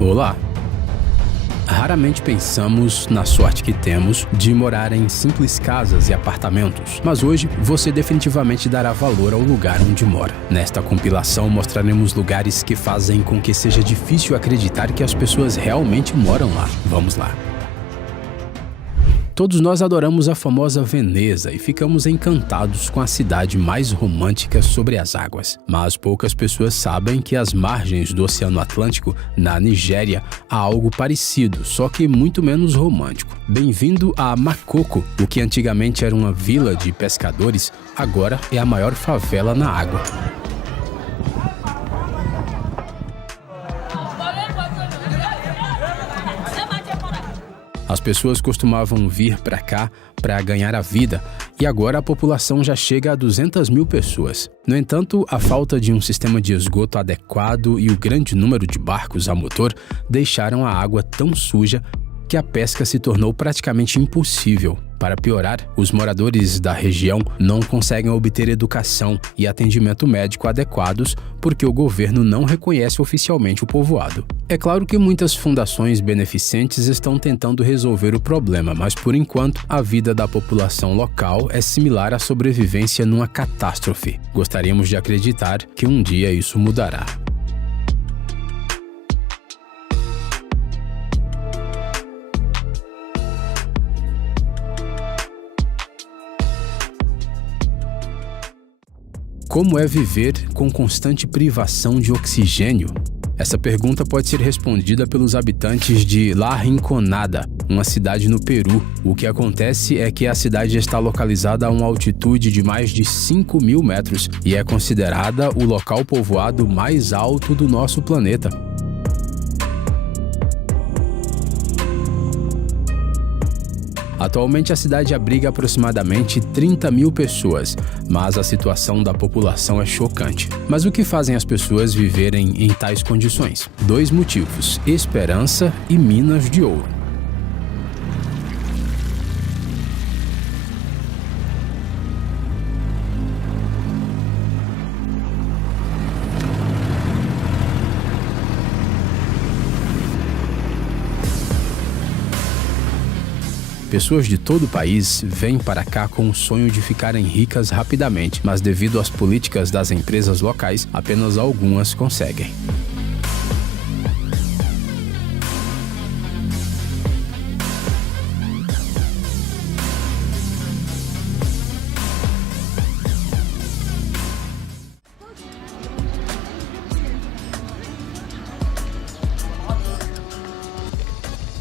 Olá! Raramente pensamos na sorte que temos de morar em simples casas e apartamentos, mas hoje você definitivamente dará valor ao lugar onde mora. Nesta compilação mostraremos lugares que fazem com que seja difícil acreditar que as pessoas realmente moram lá. Vamos lá! Todos nós adoramos a famosa Veneza e ficamos encantados com a cidade mais romântica sobre as águas. Mas poucas pessoas sabem que às margens do Oceano Atlântico, na Nigéria, há algo parecido, só que muito menos romântico. Bem-vindo a Makoko, o que antigamente era uma vila de pescadores, agora é a maior favela na água. As pessoas costumavam vir para cá para ganhar a vida e agora a população já chega a 200 mil pessoas. No entanto, a falta de um sistema de esgoto adequado e o grande número de barcos a motor deixaram a água tão suja que a pesca se tornou praticamente impossível. Para piorar, os moradores da região não conseguem obter educação e atendimento médico adequados porque o governo não reconhece oficialmente o povoado. É claro que muitas fundações beneficentes estão tentando resolver o problema, mas por enquanto a vida da população local é similar à sobrevivência numa catástrofe. Gostaríamos de acreditar que um dia isso mudará. Como é viver com constante privação de oxigênio? Essa pergunta pode ser respondida pelos habitantes de La Rinconada, uma cidade no Peru. O que acontece é que a cidade está localizada a uma altitude de mais de 5.000 metros e é considerada o local povoado mais alto do nosso planeta. Atualmente a cidade abriga aproximadamente 30 mil pessoas, mas a situação da população é chocante. Mas o que fazem as pessoas viverem em tais condições? 2 motivos: esperança e minas de ouro. Pessoas de todo o país vêm para cá com o sonho de ficarem ricas rapidamente, mas devido às políticas das empresas locais, apenas algumas conseguem.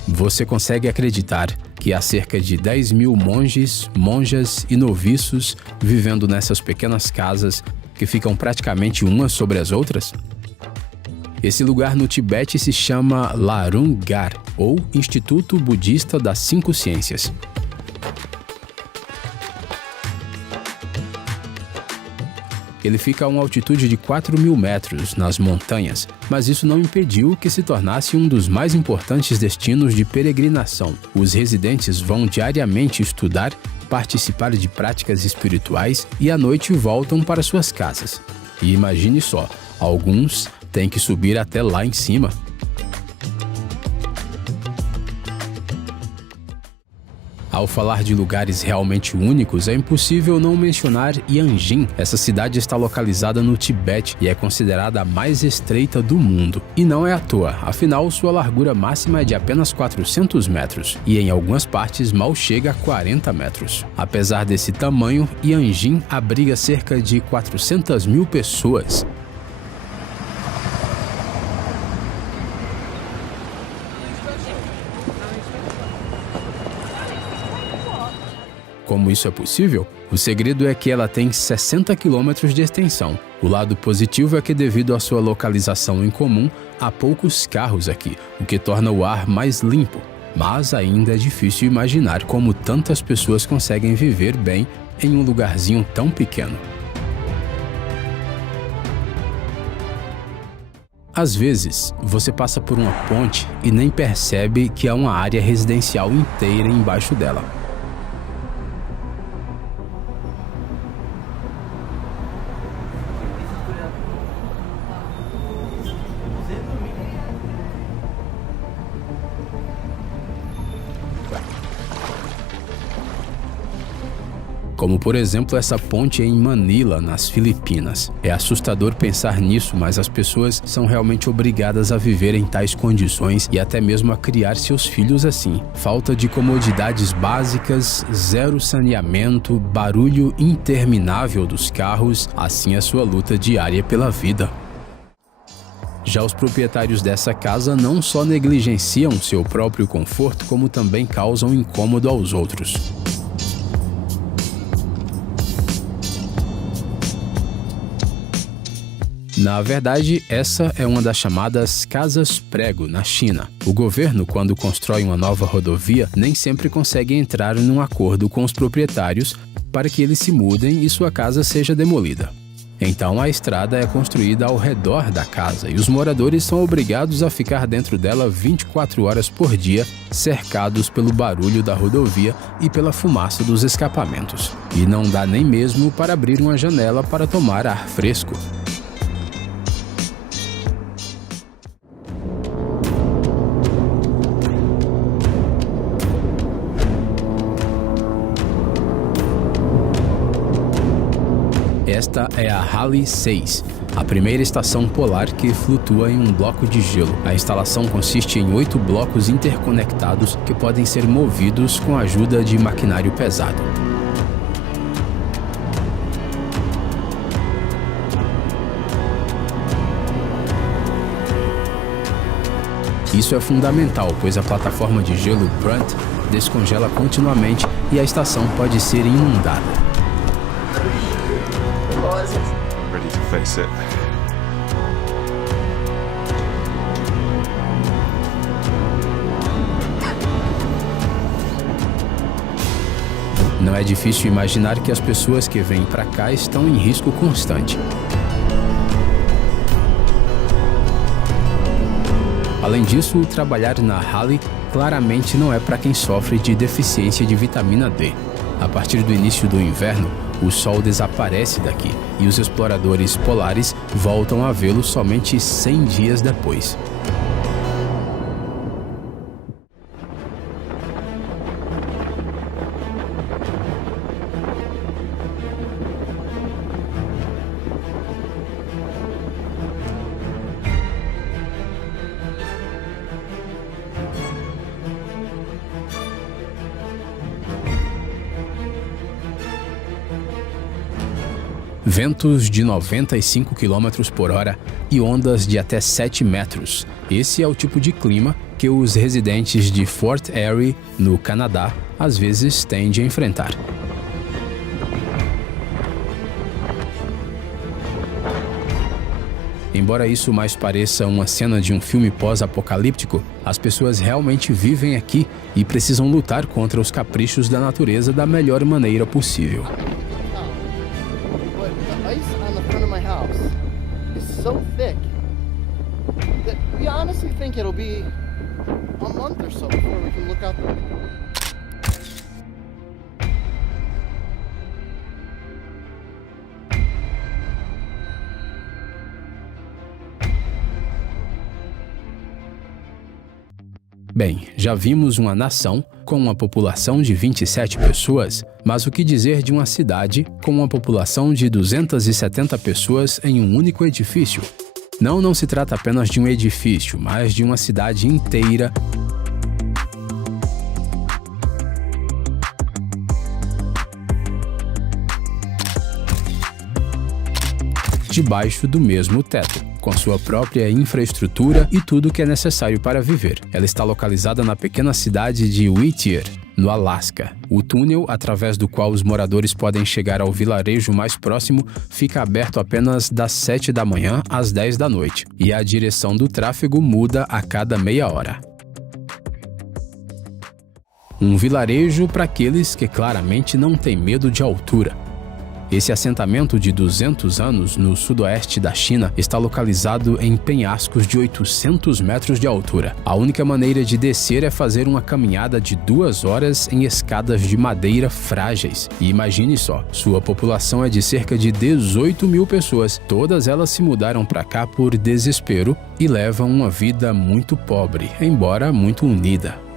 Você consegue acreditar que há cerca de 10 mil monges, monjas e noviços vivendo nessas pequenas casas que ficam praticamente umas sobre as outras? Esse lugar no Tibete se chama Larunggar, ou Instituto Budista das 5 Ciências. Ele fica a uma altitude de 4.000 metros nas montanhas, mas isso não impediu que se tornasse um dos mais importantes destinos de peregrinação. Os residentes vão diariamente estudar, participar de práticas espirituais e à noite voltam para suas casas. E imagine só, alguns têm que subir até lá em cima. Ao falar de lugares realmente únicos, é impossível não mencionar Yanjin. Essa cidade está localizada no Tibete e é considerada a mais estreita do mundo. E não é à toa, afinal sua largura máxima é de apenas 400 metros e em algumas partes mal chega a 40 metros. Apesar desse tamanho, Yanjin abriga cerca de 400 mil pessoas. Como isso é possível? O segredo é que ela tem 60 quilômetros de extensão. O lado positivo é que, devido à sua localização em comum, há poucos carros aqui, o que torna o ar mais limpo. Mas ainda é difícil imaginar como tantas pessoas conseguem viver bem em um lugarzinho tão pequeno. Às vezes, você passa por uma ponte e nem percebe que há uma área residencial inteira embaixo dela. como por exemplo essa ponte em Manila, nas Filipinas. É assustador pensar nisso, mas as pessoas são realmente obrigadas a viver em tais condições e até mesmo a criar seus filhos assim. Falta de comodidades básicas, zero saneamento, barulho interminável dos carros, assim a sua luta diária pela vida. Já os proprietários dessa casa não só negligenciam seu próprio conforto, como também causam incômodo aos outros. Na verdade, essa é uma das chamadas casas-prego na China. O governo, quando constrói uma nova rodovia, nem sempre consegue entrar num acordo com os proprietários para que eles se mudem e sua casa seja demolida. Então a estrada é construída ao redor da casa e os moradores são obrigados a ficar dentro dela 24 horas por dia, cercados pelo barulho da rodovia e pela fumaça dos escapamentos. E não dá nem mesmo para abrir uma janela para tomar ar fresco. Esta é a Halley 6, a primeira estação polar que flutua em um bloco de gelo. A instalação consiste em 8 blocos interconectados que podem ser movidos com a ajuda de maquinário pesado. Isso é fundamental, pois a plataforma de gelo Brunt descongela continuamente e a estação pode ser inundada. Ready to face it. Não é difícil imaginar que as pessoas que vêm para cá estão em risco constante. Além disso, trabalhar na Halley claramente não é para quem sofre de deficiência de vitamina D. A partir do início do inverno, o sol desaparece daqui e os exploradores polares voltam a vê-lo somente 100 dias depois. Ventos de 95 km por hora e ondas de até 7 metros. Esse é o tipo de clima que os residentes de Fort Erie, no Canadá, às vezes têm de enfrentar. Embora isso mais pareça uma cena de um filme pós-apocalíptico, as pessoas realmente vivem aqui e precisam lutar contra os caprichos da natureza da melhor maneira possível. So thick that we honestly think it'll be a month or so before we can look out the window. Bem, já vimos uma nação com uma população de 27 pessoas, mas o que dizer de uma cidade com uma população de 270 pessoas em um único edifício? Não se trata apenas de um edifício, mas de uma cidade inteira debaixo do mesmo teto, com sua própria infraestrutura e tudo o que é necessário para viver. Ela está localizada na pequena cidade de Whittier, no Alasca. O túnel, através do qual os moradores podem chegar ao vilarejo mais próximo, fica aberto apenas das 7 da manhã às 10 da noite, e a direção do tráfego muda a cada meia hora. Um vilarejo para aqueles que claramente não têm medo de altura. Esse assentamento de 200 anos no sudoeste da China está localizado em penhascos de 800 metros de altura. A única maneira de descer é fazer uma caminhada de 2 horas em escadas de madeira frágeis. E imagine só, sua população é de cerca de 18 mil pessoas. Todas elas se mudaram para cá por desespero e levam uma vida muito pobre, embora muito unida.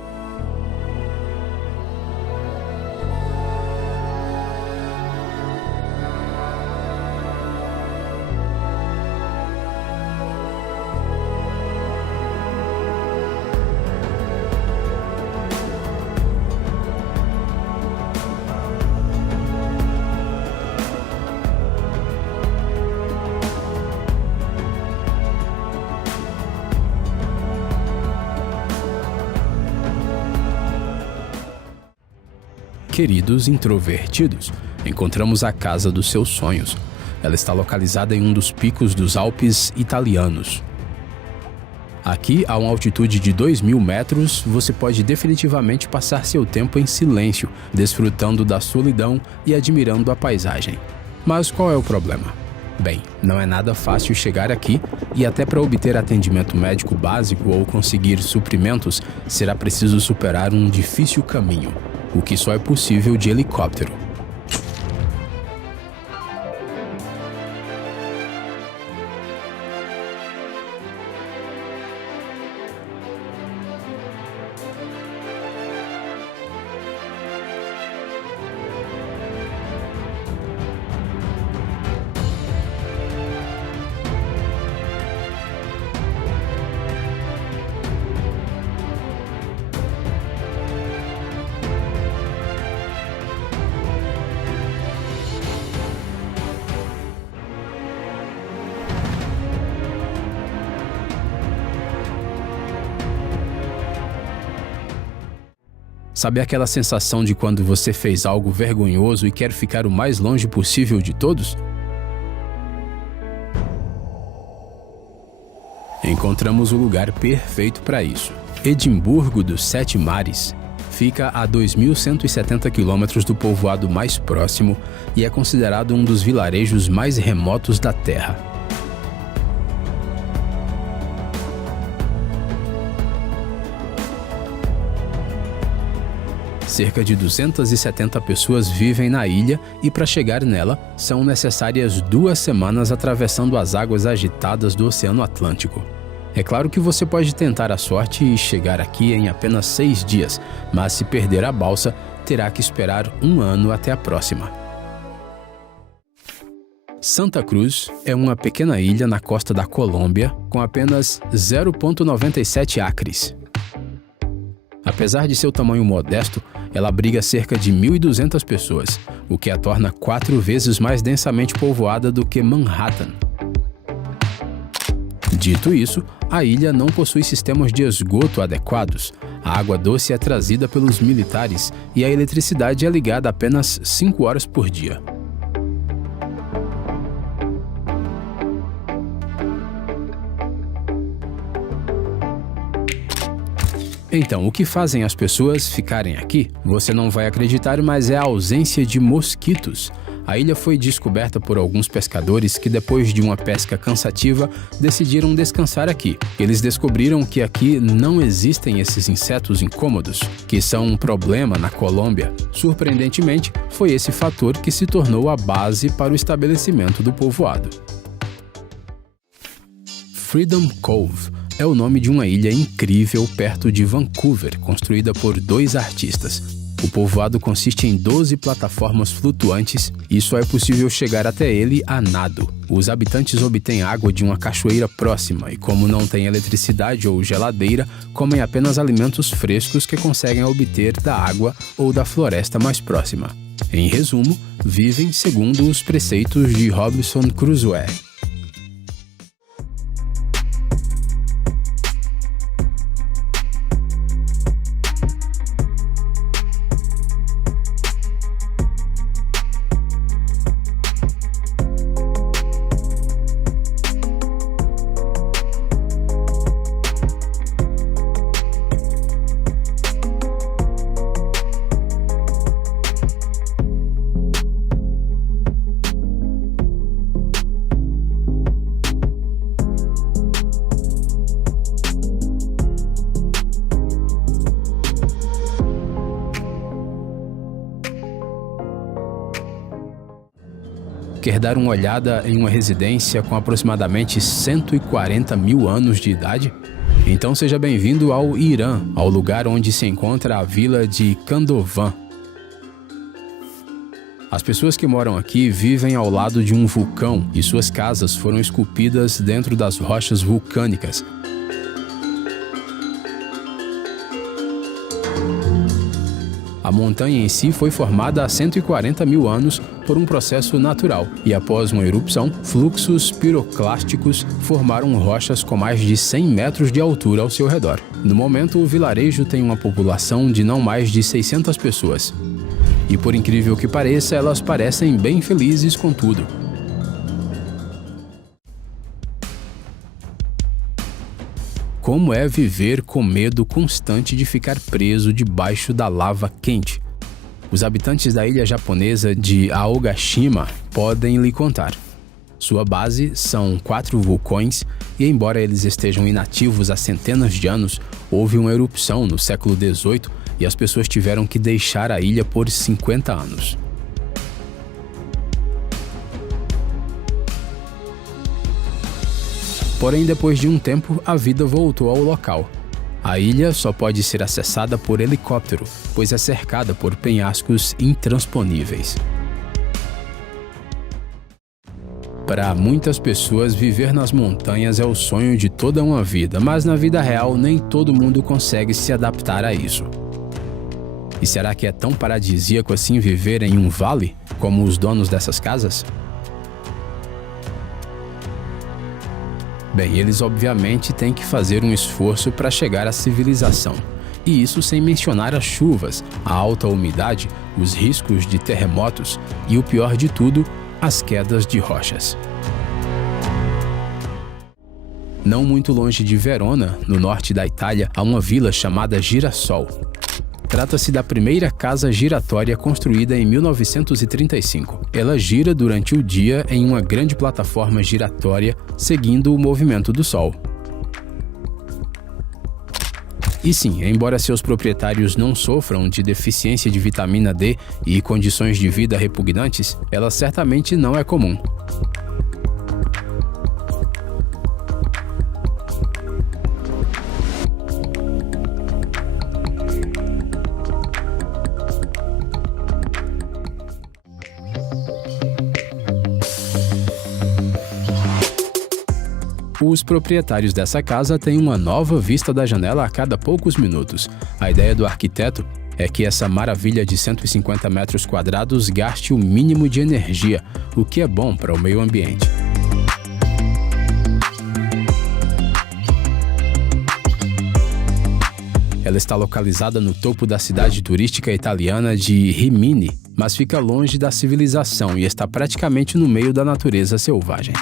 queridos introvertidos, encontramos a casa dos seus sonhos. Ela está localizada em um dos picos dos Alpes italianos. Aqui, a uma altitude de 2.000 metros, você pode definitivamente passar seu tempo em silêncio, desfrutando da solidão e admirando a paisagem. Mas qual é o problema? Bem, não é nada fácil chegar aqui e até para obter atendimento médico básico ou conseguir suprimentos, será preciso superar um difícil caminho, o que só é possível de helicóptero. Sabe aquela sensação de quando você fez algo vergonhoso e quer ficar o mais longe possível de todos? Encontramos o lugar perfeito para isso. Edimburgo dos Sete Mares fica a 2.170 quilômetros do povoado mais próximo e é considerado um dos vilarejos mais remotos da Terra. Cerca de 270 pessoas vivem na ilha e para chegar nela são necessárias 2 semanas atravessando as águas agitadas do Oceano Atlântico. É claro que você pode tentar a sorte e chegar aqui em apenas 6 dias, mas se perder a balsa, terá que esperar 1 ano até a próxima. Santa Cruz é uma pequena ilha na costa da Colômbia com apenas 0,97 acres. Apesar de seu tamanho modesto, ela abriga cerca de 1.200 pessoas, o que a torna 4 vezes mais densamente povoada do que Manhattan. Dito isso, a ilha não possui sistemas de esgoto adequados, a água doce é trazida pelos militares e a eletricidade é ligada apenas 5 horas por dia. Então, o que fazem as pessoas ficarem aqui? Você não vai acreditar, mas é a ausência de mosquitos. A ilha foi descoberta por alguns pescadores que, depois de uma pesca cansativa, decidiram descansar aqui. Eles descobriram que aqui não existem esses insetos incômodos, que são um problema na Colômbia. Surpreendentemente, foi esse fator que se tornou a base para o estabelecimento do povoado. Freedom Cove é o nome de uma ilha incrível perto de Vancouver, construída por 2 artistas. O povoado consiste em 12 plataformas flutuantes e só é possível chegar até ele a nado. Os habitantes obtêm água de uma cachoeira próxima e, como não tem eletricidade ou geladeira, comem apenas alimentos frescos que conseguem obter da água ou da floresta mais próxima. Em resumo, vivem segundo os preceitos de Robinson Crusoe. Quer dar uma olhada em uma residência com aproximadamente 140 mil anos de idade? Então seja bem-vindo ao Irã, ao lugar onde se encontra a vila de Khandovan. As pessoas que moram aqui vivem ao lado de um vulcão e suas casas foram esculpidas dentro das rochas vulcânicas. A montanha em si foi formada há 140 mil anos por um processo natural e, após uma erupção, fluxos piroclásticos formaram rochas com mais de 100 metros de altura ao seu redor. No momento, o vilarejo tem uma população de não mais de 600 pessoas. E por incrível que pareça, elas parecem bem felizes com tudo. Como é viver com medo constante de ficar preso debaixo da lava quente? Os habitantes da ilha japonesa de Aogashima podem lhe contar. Sua base são 4 vulcões e, embora eles estejam inativos há centenas de anos, houve uma erupção no século XVIII e as pessoas tiveram que deixar a ilha por 50 anos. Porém, depois de um tempo, a vida voltou ao local. A ilha só pode ser acessada por helicóptero, pois é cercada por penhascos intransponíveis. Para muitas pessoas, viver nas montanhas é o sonho de toda uma vida, mas na vida real nem todo mundo consegue se adaptar a isso. E será que é tão paradisíaco assim viver em um vale, como os donos dessas casas? Bem, eles obviamente têm que fazer um esforço para chegar à civilização. E isso sem mencionar as chuvas, a alta umidade, os riscos de terremotos e, o pior de tudo, as quedas de rochas. Não muito longe de Verona, no norte da Itália, há uma vila chamada Girassol. Trata-se da primeira casa giratória construída em 1935. Ela gira durante o dia em uma grande plataforma giratória, seguindo o movimento do Sol. E sim, embora seus proprietários não sofram de deficiência de vitamina D e condições de vida repugnantes, ela certamente não é comum. Os proprietários dessa casa têm uma nova vista da janela a cada poucos minutos. A ideia do arquiteto é que essa maravilha de 150 metros quadrados gaste o mínimo de energia, o que é bom para o meio ambiente. Ela está localizada no topo da cidade turística italiana de Rimini, mas fica longe da civilização e está praticamente no meio da natureza selvagem.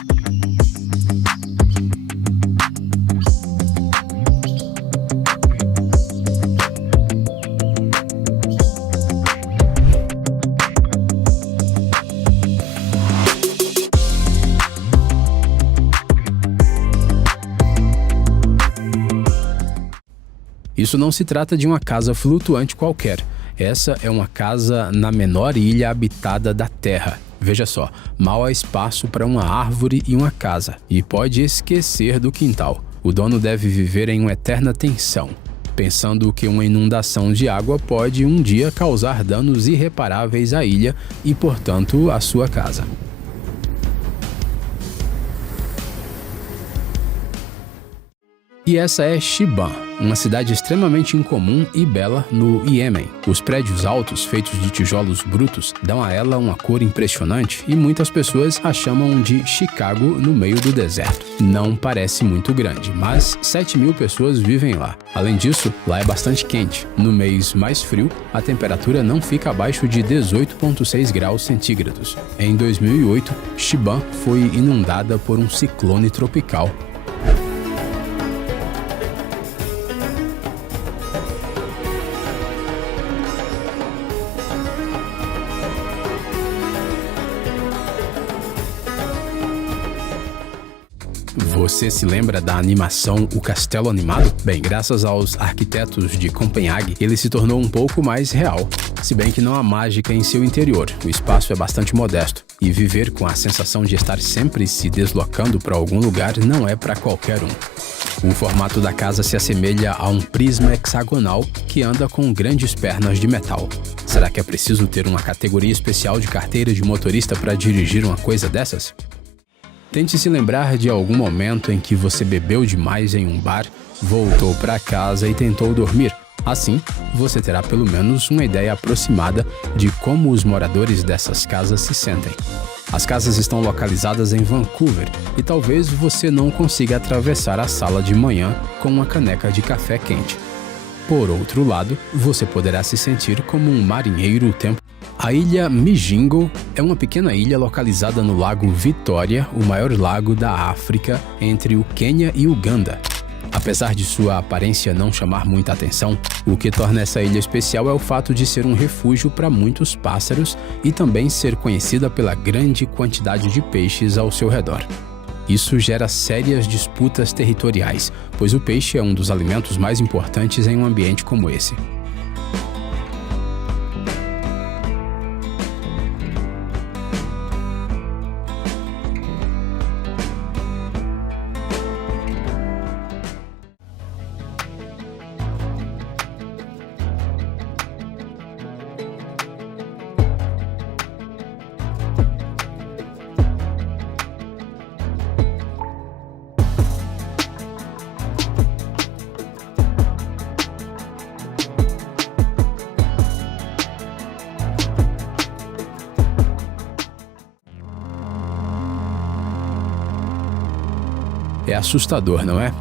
Isso não se trata de uma casa flutuante qualquer. Essa é uma casa na menor ilha habitada da Terra. Veja só, mal há espaço para uma árvore e uma casa, e pode esquecer do quintal. O dono deve viver em uma eterna tensão, pensando que uma inundação de água pode um dia causar danos irreparáveis à ilha e, portanto, à sua casa. E essa é Chiban, uma cidade extremamente incomum e bela no Iêmen. Os prédios altos, feitos de tijolos brutos, dão a ela uma cor impressionante e muitas pessoas a chamam de Chicago no meio do deserto. Não parece muito grande, mas 7.000 pessoas vivem lá. Além disso, lá é bastante quente. No mês mais frio, a temperatura não fica abaixo de 18,6 graus centígrados. Em 2008, Chiban foi inundada por um ciclone tropical. Você se lembra da animação O Castelo Animado? Bem, graças aos arquitetos de Copenhague, ele se tornou um pouco mais real. Se bem que não há mágica em seu interior, o espaço é bastante modesto. E viver com a sensação de estar sempre se deslocando para algum lugar não é para qualquer um. O formato da casa se assemelha a um prisma hexagonal que anda com grandes pernas de metal. Será que é preciso ter uma categoria especial de carteira de motorista para dirigir uma coisa dessas? Tente se lembrar de algum momento em que você bebeu demais em um bar, voltou para casa e tentou dormir. Assim, você terá pelo menos uma ideia aproximada de como os moradores dessas casas se sentem. As casas estão localizadas em Vancouver e talvez você não consiga atravessar a sala de manhã com uma caneca de café quente. Por outro lado, você poderá se sentir como um marinheiro o tempo. A ilha Migingo é uma pequena ilha localizada no Lago Vitória, o maior lago da África, entre o Quênia e Uganda. Apesar de sua aparência não chamar muita atenção, o que torna essa ilha especial é o fato de ser um refúgio para muitos pássaros e também ser conhecida pela grande quantidade de peixes ao seu redor. Isso gera sérias disputas territoriais, pois o peixe é um dos alimentos mais importantes em um ambiente como esse. É assustador, não é?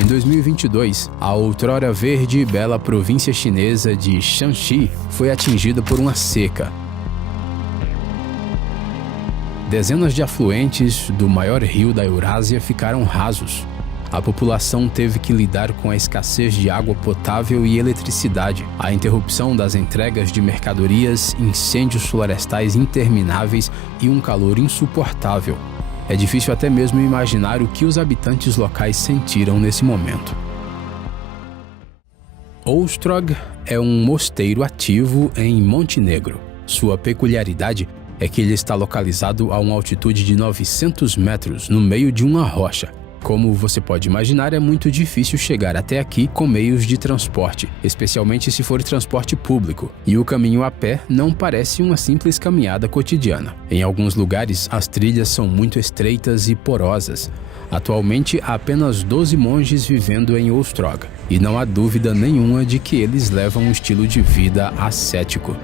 Em 2022, a outrora verde e bela província chinesa de Shanxi foi atingida por uma seca. Dezenas de afluentes do maior rio da Eurásia ficaram rasos. A população teve que lidar com a escassez de água potável e eletricidade, a interrupção das entregas de mercadorias, incêndios florestais intermináveis e um calor insuportável. É difícil até mesmo imaginar o que os habitantes locais sentiram nesse momento. Ostrog é um mosteiro ativo em Montenegro. Sua peculiaridade é que ele está localizado a uma altitude de 900 metros, no meio de uma rocha. Como você pode imaginar, é muito difícil chegar até aqui com meios de transporte, especialmente se for transporte público, e o caminho a pé não parece uma simples caminhada cotidiana. Em alguns lugares, as trilhas são muito estreitas e porosas. Atualmente, há apenas 12 monges vivendo em Ostrog, e não há dúvida nenhuma de que eles levam um estilo de vida ascético.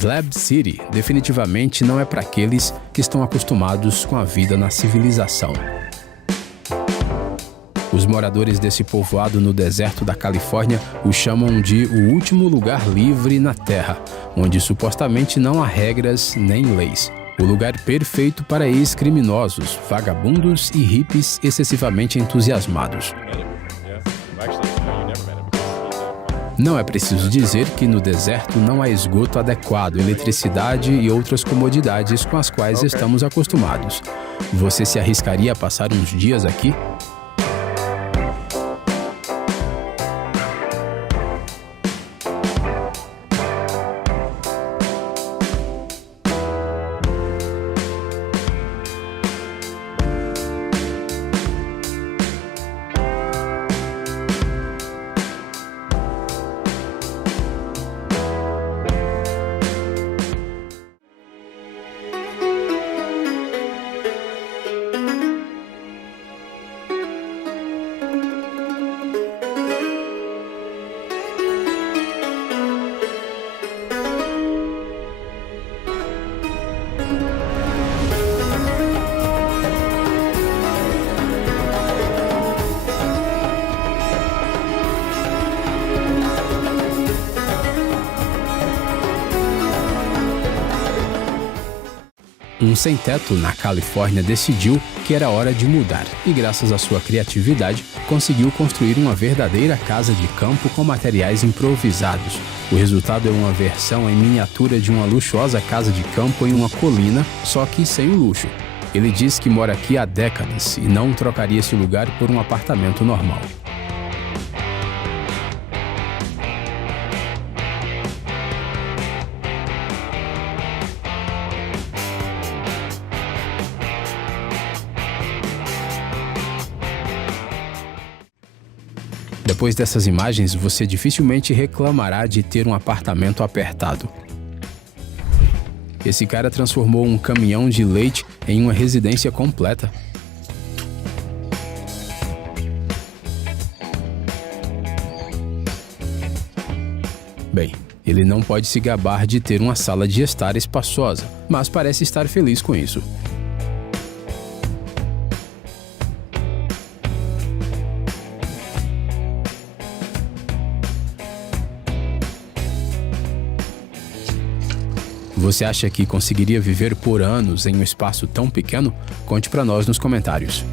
Slab City definitivamente não é para aqueles que estão acostumados com a vida na civilização. Os moradores desse povoado no deserto da Califórnia o chamam de o último lugar livre na Terra, onde supostamente não há regras nem leis. O lugar perfeito para ex-criminosos, vagabundos e hippies excessivamente entusiasmados. Não é preciso dizer que no deserto não há esgoto adequado, eletricidade e outras comodidades com as quais estamos acostumados. Você se arriscaria a passar uns dias aqui? Um sem-teto na Califórnia decidiu que era hora de mudar e, graças à sua criatividade, conseguiu construir uma verdadeira casa de campo com materiais improvisados. O resultado é uma versão em miniatura de uma luxuosa casa de campo em uma colina, só que sem o luxo. Ele diz que mora aqui há décadas e não trocaria esse lugar por um apartamento normal. Depois dessas imagens, você dificilmente reclamará de ter um apartamento apertado. Esse cara transformou um caminhão de leite em uma residência completa. Bem, ele não pode se gabar de ter uma sala de estar espaçosa, mas parece estar feliz com isso. Você acha que conseguiria viver por anos em um espaço tão pequeno? Conte para nós nos comentários.